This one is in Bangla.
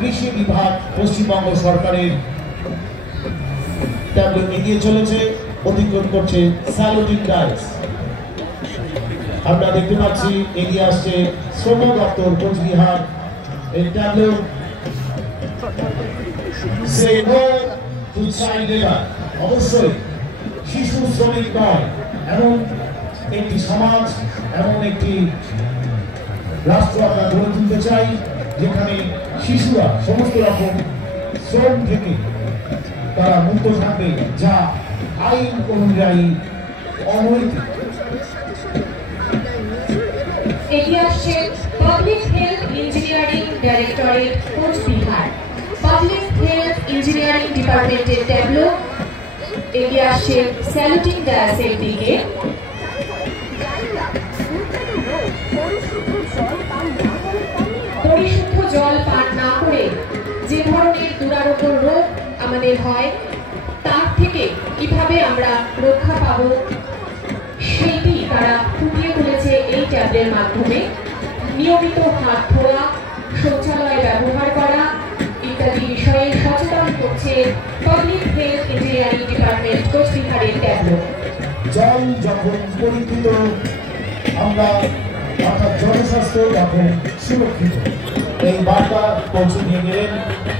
কৃষি বিভাগ পশ্চিমবঙ্গ সরকারের ট্যাবলো এগিয়ে চলেছে, অতিক্রম করছে স্যালুটিং ডায়াস। আমরা দেখতে পাচ্ছি এগিয়ে আসছে শ্রম দপ্তর কোচবিহার এই ট্যাবলো। অবশ্যই শিশু শ্রমিক নয়, এমন একটি সমাজ, এমন একটি রাষ্ট্র আমরা গড়ে তুলতে চাই যেখানে শিশুরা সমস্ত রকম শ্রম থেকে তারা মুক্ত থাকবে, যা আইন অনুযায়ী অনৈতিক। এগিয়ে আসছে public health engineering directorate Cooch Behar, public health engineering ডিপার্টমেন্টের ট্যাবলো এগিয়ে আসছে স্যালুটিং ডায়াসের দিকে। পরিশুদ্ধ জল পান না করে যে ধরনের দুরারোগ্য রোগ আমাদের হয়, তার থেকে কিভাবে আমরা রক্ষা পাবো সেটি তারা ফুটিয়ে তুলেছে এই ট্যাবলের মাধ্যমে। নিয়মিত হাত ধোয়া, শৌচালয় ব্যবহার করা ইত্যাদি বিষয়ে সচেতন করছে পাবলিক হেলথ ইঞ্জিনিয়ারিং ডিপার্টমেন্ট কোচবিহারের ট্যাবলো। জল যখন পরিচিত, আমরা অর্থাৎ জনস্বাস্থ্য যখন সুরক্ষিত, এই বার্তা পৌঁছে নিয়ে গেলেন